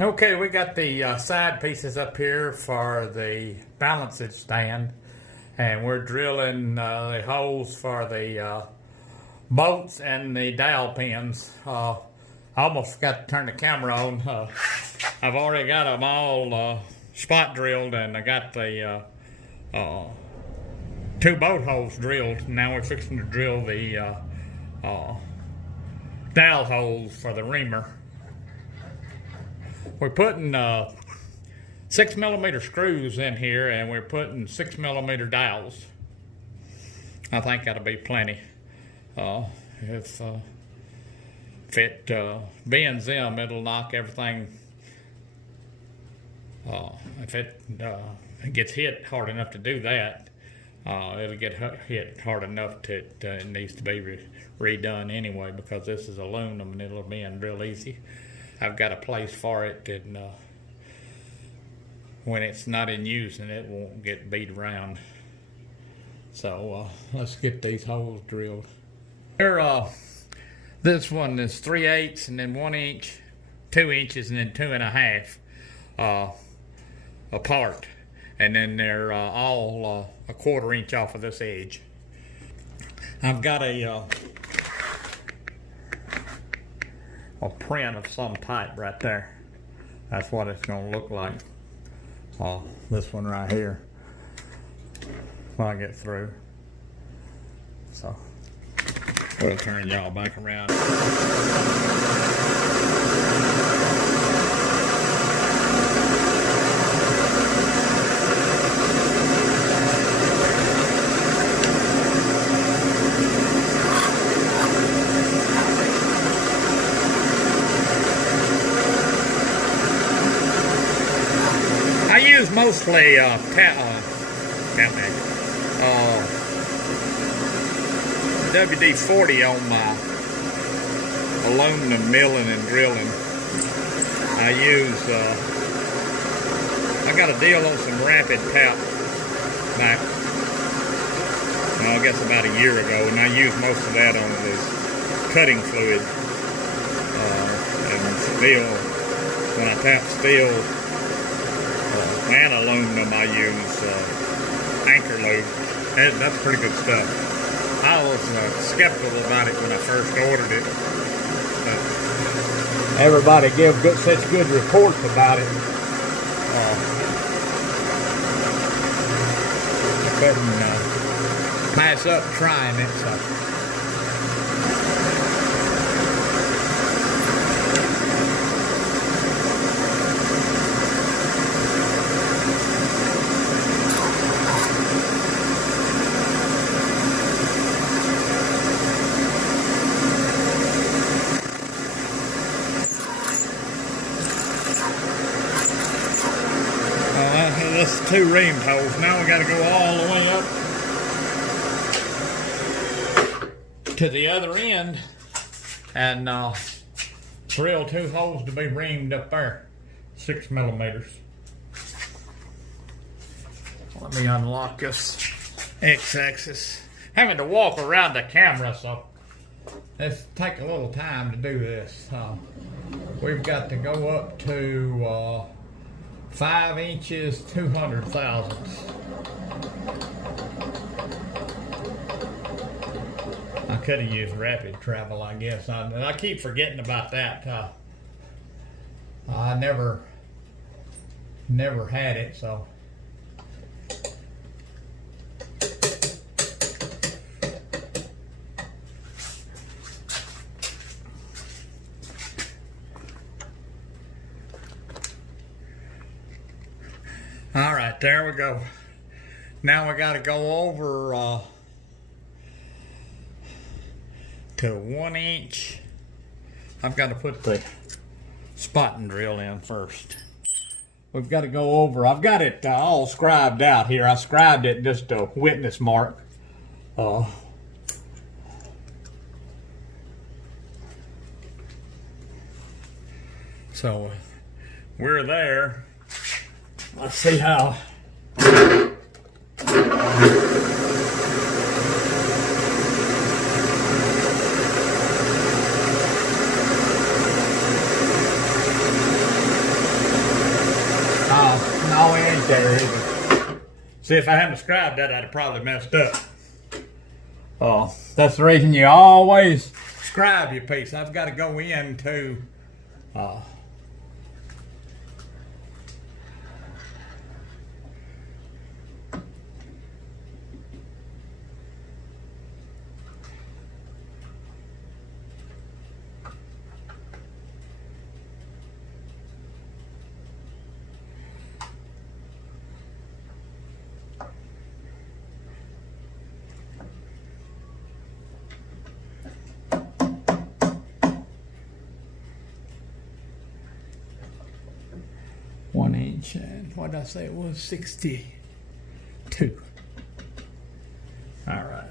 Okay, we got the side pieces up here for the balancing stand, and we're drilling the holes for the bolts and the dowel pins. I almost forgot to turn the camera on. I've already got them all spot drilled, and I got the two bolt holes drilled. Now we're fixing to drill the dowel holes for the reamer. We're putting 6mm screws in here, and we're putting 6mm dowels. I think that'll be plenty. If it bends them, it'll knock everything. If it gets hit hard enough to do that, it'll get hit hard enough that it needs to be redone anyway, because this is aluminum and it'll bend real easy. I've got a place for it, and when it's not in use, and it won't get beat around. So let's get these holes drilled. Here, this one is 3/8, and then 1 inch, 2 inches, and then 2 1/2 apart, and then they're all 1/4 inch off of this edge. I've got a print of some type right there. That's what it's going to look like. This one right here when I get through. So we'll turn y'all back around. I use mostly WD-40 on my aluminum milling and drilling. I got a deal on some rapid tap back, I guess about a year ago, and I used most of that on this cutting fluid. And steel, when I tap steel and aluminum, I use anchor lube. That's pretty good stuff. I was skeptical about it when I first ordered it, but everybody gave such good reports about it. I couldn't pass up trying it. So. That's 2 reamed holes. Now we got to go all the way up to the other end and drill 2 holes to be reamed up there, 6mm. Let me unlock this X-axis. Having to walk around the camera, so let's take a little time to do this. We've got to go up to 5 inches, 200 thousandths. I could have used rapid travel, I guess. I keep forgetting about that. I never had it, so. All right, there we go. Now we got to go over to 1 inch. I've got to put the spotting drill in first. We've got to go over. I've got it all scribed out here. I scribed it just a witness mark. So we're there. Let's see how. Oh, it ain't there either. See, if I hadn't scribed that, I'd have probably messed up. Oh, that's the reason you always scribe your piece. I've got to go into one inch, and what did I say it was? 62. All right.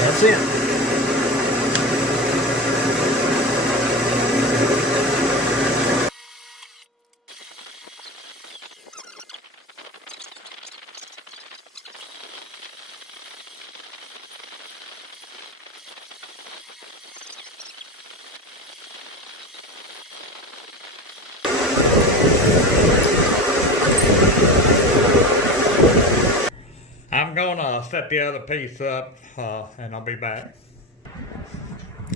That's it. I'm gonna set the other piece up and I'll be back.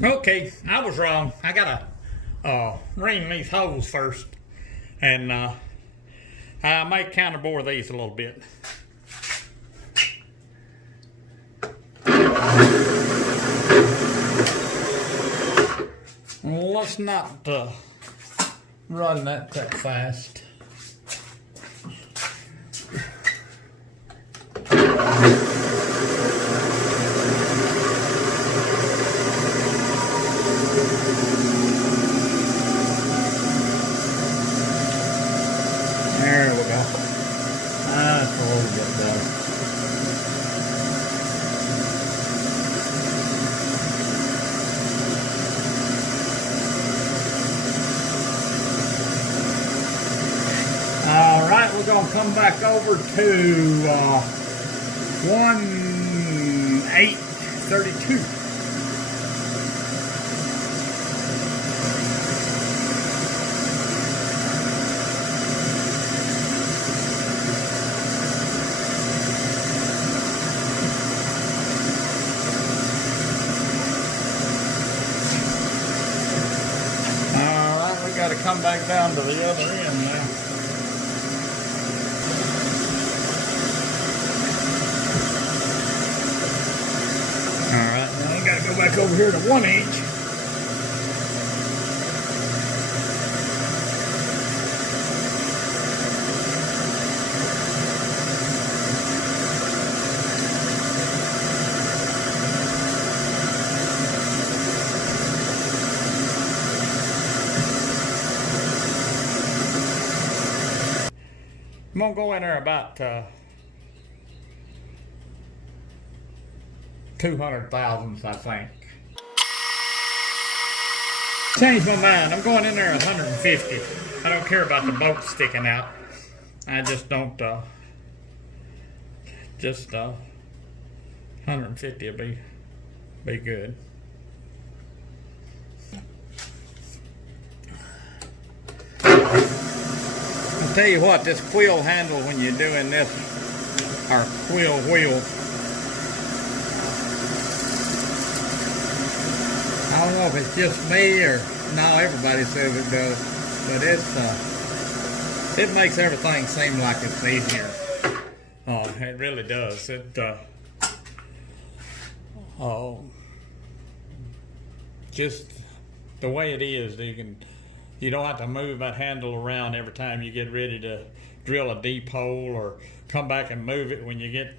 Okay, I was wrong. I gotta ring these holes first, and I might counterbore these a little bit. Well, let's not run that fast. There we go. That's a little bit better. All right, we're going to come back over to 1:8:32. Got to come back down to the other end now. Alright, now I got to go back over here to 1 inch. I'm going to go in there about 200 thousandths, I think. Changed my mind. I'm going in there 150. I don't care about the bolt sticking out. I just don't, 150 will be good. I'll tell you what, this quill handle when you're doing this, or quill wheel, I don't know if it's just me or no, everybody says it does, but it makes everything seem like it's easier. Oh, it really does. Just the way it is, you don't have to move that handle around every time you get ready to drill a deep hole, or come back and move it when you get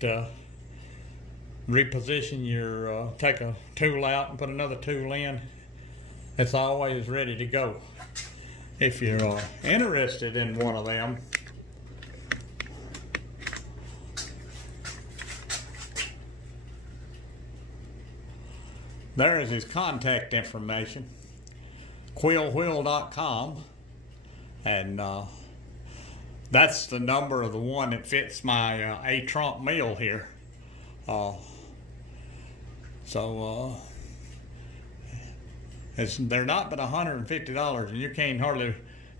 reposition your take a tool out and put another tool in. It's always ready to go. If you're interested in one of them, there is his contact information. quillwheel.com, and that's the number of the one that fits my A-trunk mill here. So they're not but $150, and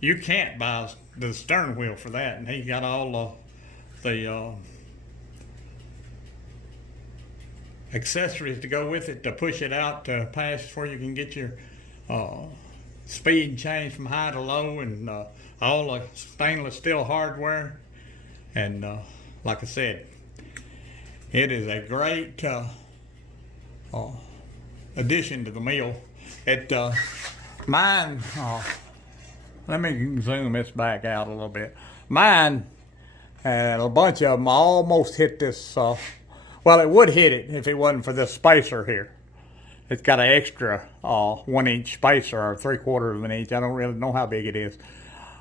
you can't buy the stern wheel for that. And he got all the accessories to go with it to push it out to pass where you can get your speed changed from high to low, and all the stainless steel hardware. And like I said, it is a great addition to the mill. Mine, let me zoom this back out a little bit. Mine and a bunch of them almost hit this, well, it would hit it if it wasn't for this spacer here. It's got an extra 1 inch spacer, or 3/4 of an inch. I don't really know how big it is.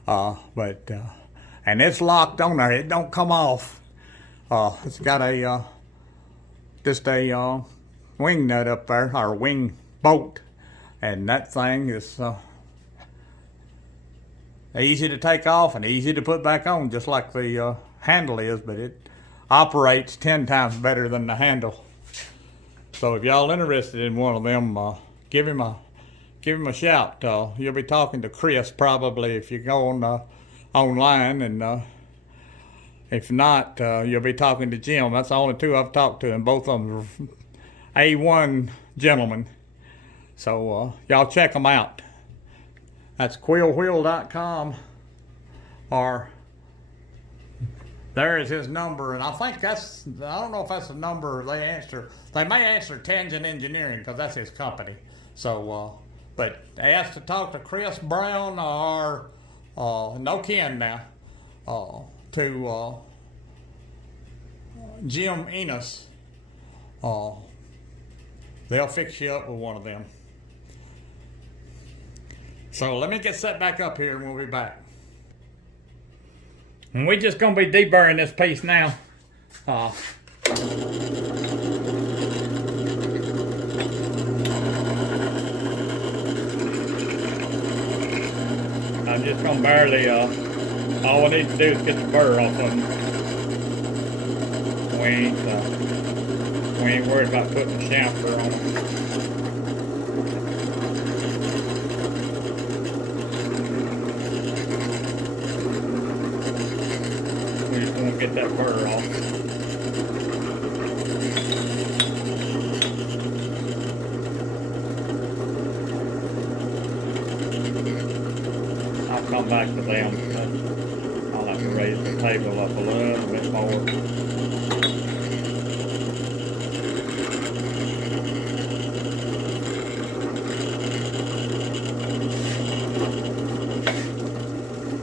And it's locked on there. It don't come off. It's got just a wing nut up there, or wing bolt. And that thing is easy to take off and easy to put back on, just like the handle is, but it operates 10 times better than the handle. So if y'all interested in one of them, give him a shout. You'll be talking to Chris probably if you go on online, and if not, you'll be talking to Jim. That's the only two I've talked to, and both of them are A1 gentlemen. So y'all check them out. That's quillwheel.com, or there is his number, and I think I don't know if that's the number they answer. They may answer Tangent Engineering, because that's his company. So, but they asked to talk to Chris Brown, or no Ken now, to Jim Enos. They'll fix you up with one of them. So let me get set back up here, and we'll be back. And we're just going to be deburring this piece now. I'm just going to barely, all we need to do is get the burr off of them. We ain't worried about putting the chamfer on them. Get that burr off. I'll come back to them. I'll have to raise the table up a little bit more.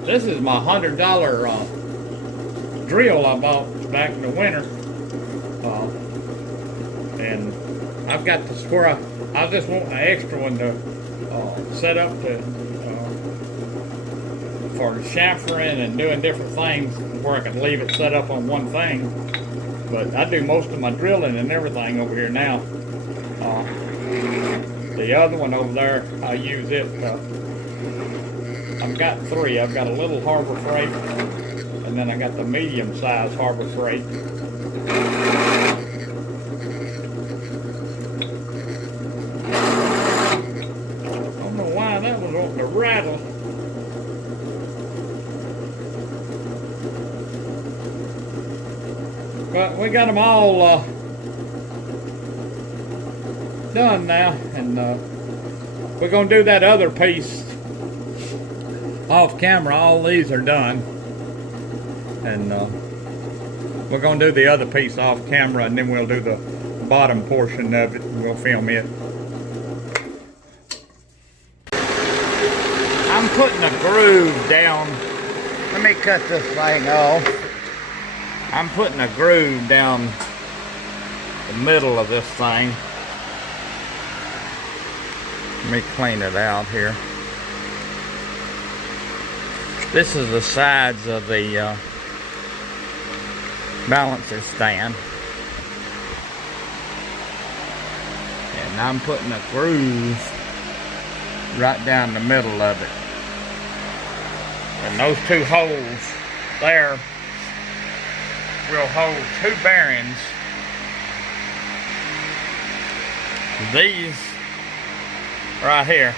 This is my $100 drill I bought back in the winter, and I've got the square. I just want an extra one to set up for chamfering and doing different things, where I can leave it set up on one thing. But I do most of my drilling and everything over here now. The other one over there, I use it. I've got three. I've got a little Harbor Freight, and then I got the medium-sized Harbor Freight. I don't know why that was on the rattle. But we got them all done now, and we're going to do that other piece off camera. All these are done. And we're going to do the other piece off camera, and then we'll do the bottom portion of it, and we'll film it. I'm putting a groove down. Let me cut this thing off. I'm putting a groove down the middle of this thing. Let me clean it out here. This is the sides of the balancer stand, and I'm putting a groove right down the middle of it, and those two holes there will hold two bearings These right here,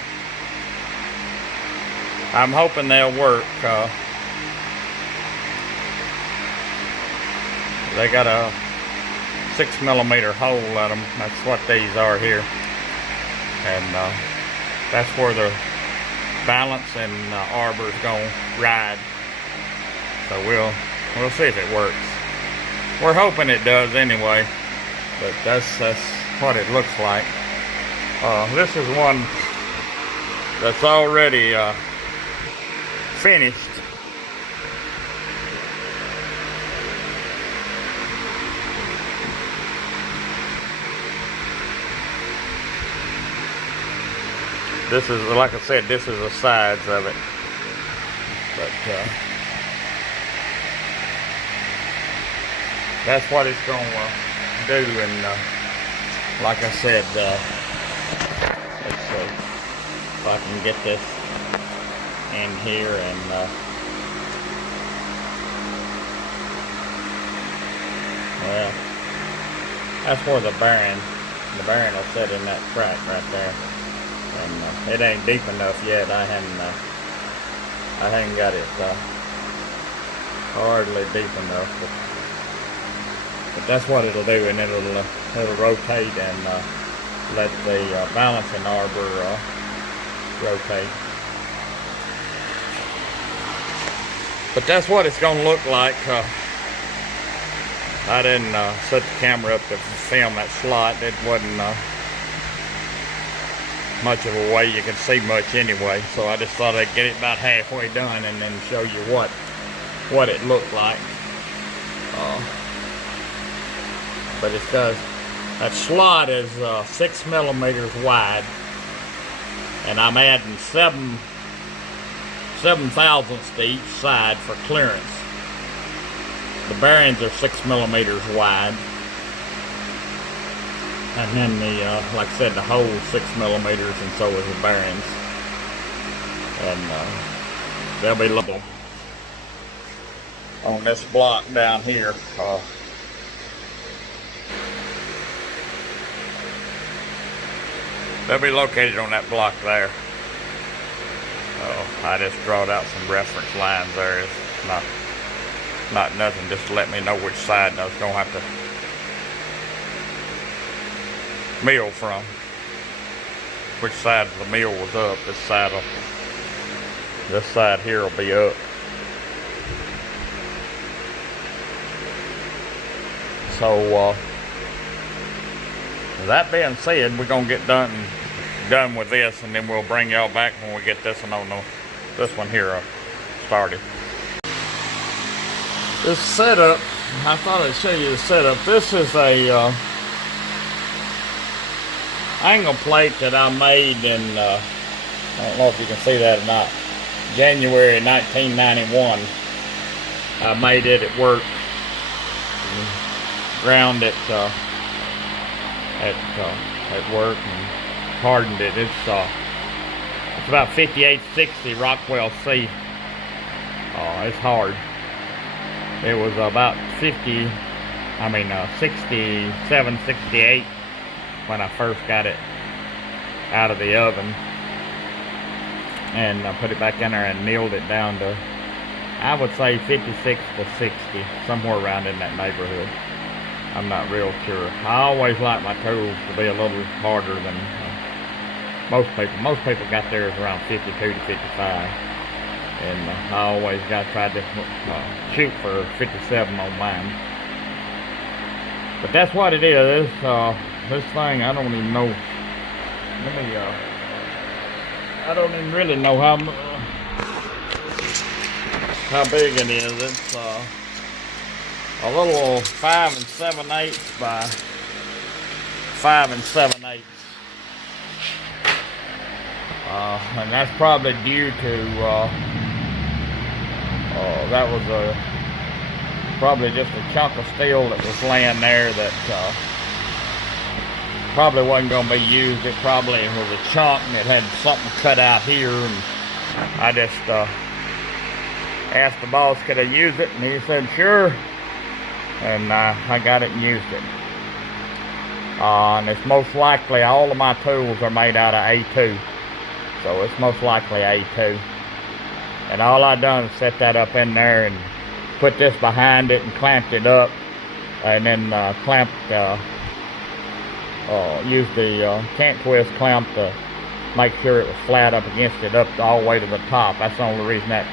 I'm hoping they'll work. They got a 6mm hole in them. That's what these are here, and that's where the balance and arbor's gonna ride. So we'll see if it works. We're hoping it does anyway, but that's what it looks like. This is one that's already finished. This is, like I said, this is the sides of it. But that's what it's going to do. And like I said, let's see if I can get this in here. And well, that's where the bearing will sit in that crack right there. And it ain't deep enough yet. I hadn't got it hardly deep enough, but that's what it'll do, and it'll rotate and let the balancing arbor rotate. But that's what it's going to look like. I didn't set the camera up to film that slot. It wasn't much of a way you can see much anyway, so I just thought I'd get it about halfway done and then show you what it looked like. But it does. That slot is 6mm wide, and I'm adding 7/1000ths to each side for clearance. The bearings are 6mm wide. And then the, like I said, the hole 6mm, and so is the bearings. And they'll be level on this block down here. They'll be located on that block there. I just drawed out some reference lines there. It's not nothing, just to let me know which side I was gonna have to mill from. Which side of the mill was up. This side here will be up. So that being said, we're gonna get done with this, and then we'll bring y'all back when we get this one on this one here started. This setup, I thought I'd show you the setup. This is a angle plate that I made in, I don't know if you can see that or not, January 1991. I made it at work, ground it at work and hardened it. It's about 5860 Rockwell C. It's hard. It was about 67, 68 when I first got it out of the oven, and I put it back in there and milled it down to, I would say 56 to 60, somewhere around in that neighborhood. I'm not real sure. I always like my tools to be a little harder than most people. Most people got theirs around 52 to 55, and I always tried to shoot for 57 on mine. But that's what it is. This thing, I don't even know. I don't even really know how big it is. It's a little 5 7/8 by 5 7/8. And that's probably due to that was probably just a chunk of steel that was laying there that probably wasn't going to be used. It probably was a chunk and it had something cut out here, and I just asked the boss could I use it, and he said sure, and I got it and used it. and it's most likely all of my tools are made out of A2, so it's most likely A2. And all I done is set that up in there and put this behind it and clamped it up, and then used the cant twist clamp to make sure it was flat up against it, up all the way to the top. That's the only reason that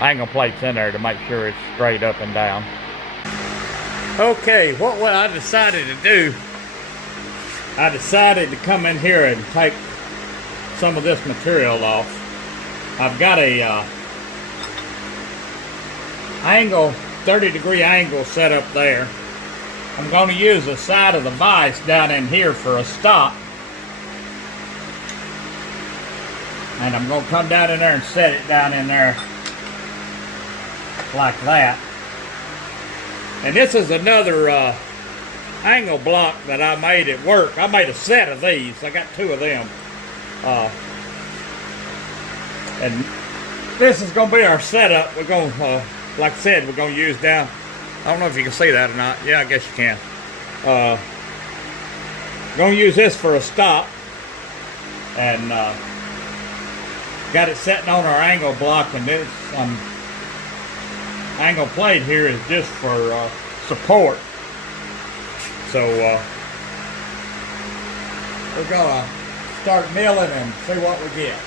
angle plate's in there, to make sure it's straight up and down. Okay, what I decided to do, I decided to come in here and take some of this material off. I've got a 30-degree angle set up there. I'm going to use the side of the vise down in here for a stop. And I'm going to come down in there and set it down in there like that. And this is another angle block that I made at work. I made a set of these. I got 2 of them. And this is going to be our setup. We're going to, like I said, we're going to use down. I don't know if you can see that or not. Yeah, I guess you can. Going to use this for a stop. And got it sitting on our angle block, and this angle plate here is just for support. So we're gonna start milling and see what we get.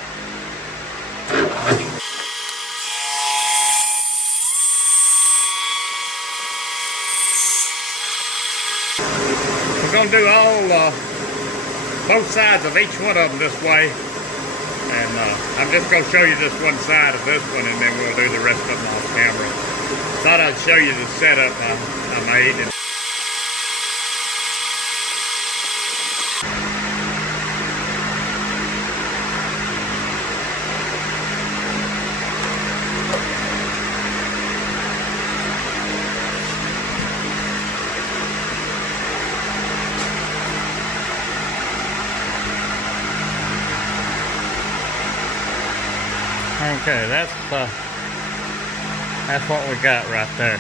We're gonna do all both sides of each one of them this way. And I'm just going to show you this one side of this one, and then we'll do the rest of them off camera. Thought I'd show you the setup I made. Okay, that's what we got right there.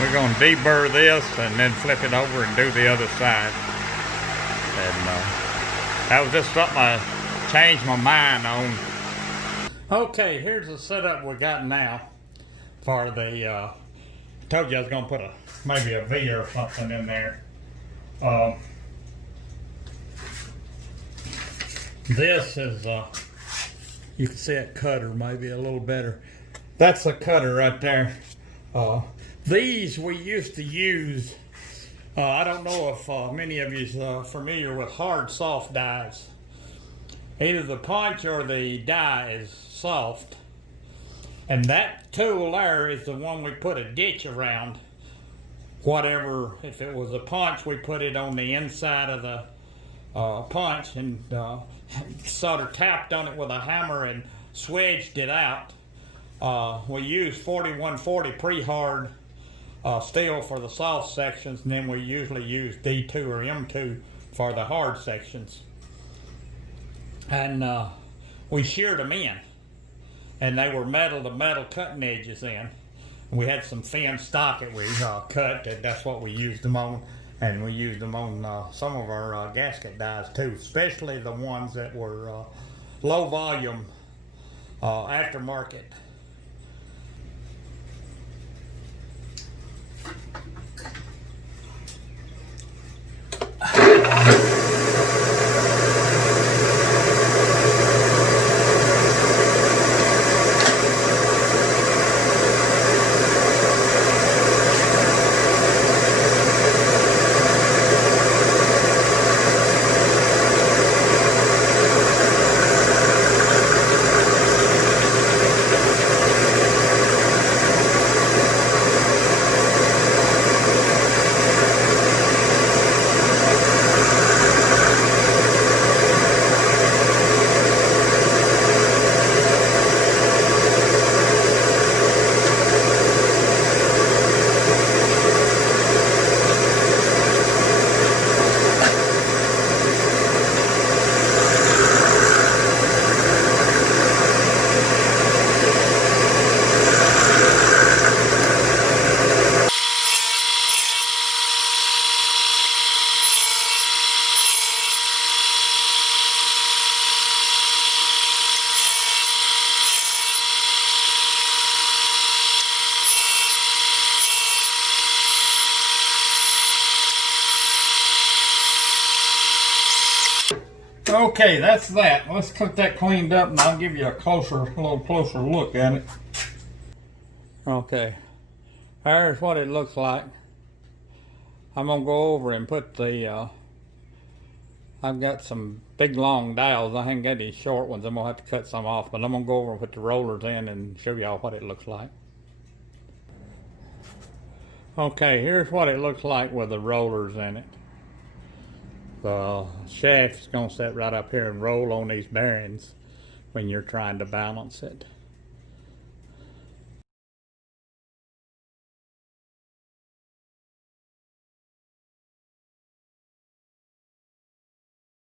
We're going to deburr this and then flip it over and do the other side. And that was just something I changed my mind on. Okay, here's the setup we got now for the. Told you I was going to put maybe a V or something in there. This is, you can see that cutter maybe a little better. That's a cutter right there. These we used to use, I don't know if many of you are familiar with hard soft dies. Either the punch or the die is soft. And that tool there is the one we put a ditch around. Whatever, if it was a punch, we put it on the inside of the punch and sort of tapped on it with a hammer and swedged it out. We use 4140 pre-hard steel for the soft sections, and then we usually use D2 or M2 for the hard sections. And we sheared them in, and they were metal to metal cutting edges in. We had some thin stock that we cut, and that's what we used them on. And we used them on some of our gasket dies too, especially the ones that were low volume aftermarket. Okay, that's that. Let's get that cleaned up and I'll give you a little closer look at it. Okay, there's what it looks like. I'm gonna go over and put the, I've got some big long dowels. I ain't got any short ones. I'm gonna have to cut some off, but I'm gonna go over and put the rollers in and show y'all what it looks like. Okay, here's what it looks like with the rollers in it. The shaft's gonna sit right up here and roll on these bearings when you're trying to balance it.